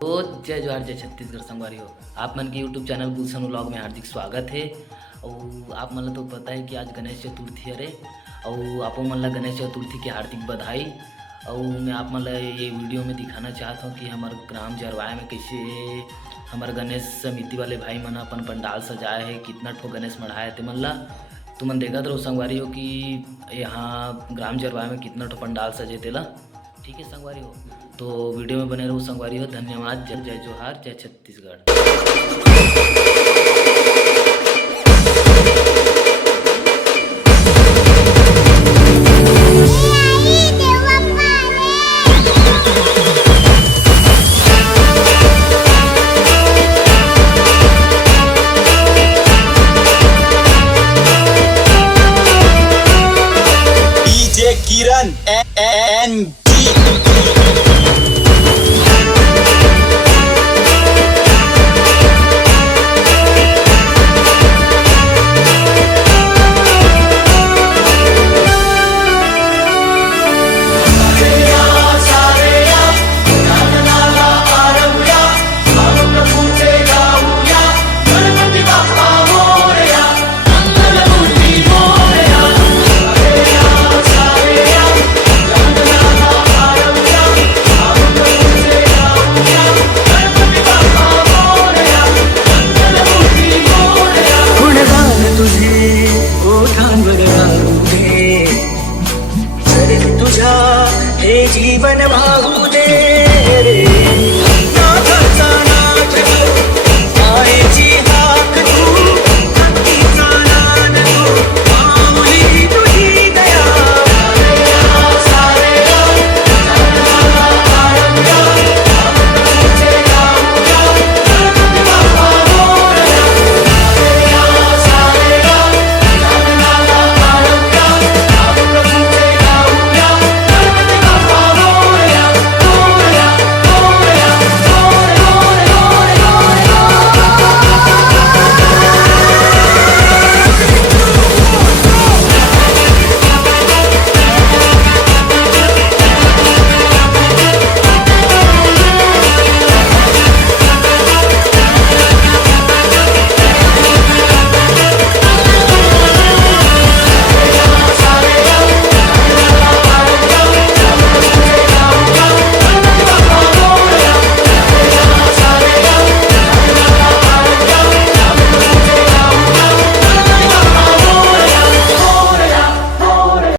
तो जय जोहार जय छत्तीसगढ़ संगवारी हो। आप मन के यूट्यूब चैनल गुलशन व्लॉग में हार्दिक स्वागत है। और आप मन ला तो पता है कि आज गणेश चतुर्थी हरे और आपो मन ला गणेश चतुर्थी के हार्दिक बधाई। और मैं आप मन ला ये वीडियो में दिखाना चाहता हूँ कि हमारे ग्राम जरवाया में कैसे हमारे गणेश समिति वाले भाई मन अपन पंडाल सजाए है, कितना ठो गणेश मढ़ाए ते मन ला तुमन देखत रहो संगवारी हो कि यहाँ ग्राम जरवाया में कितना ठो पंडाल सजे तेला। ठीक है संगवारी हो, तो वीडियो में बने रहो संगवारी हो। धन्यवाद। जय जोहार जय छत्तीसगढ़।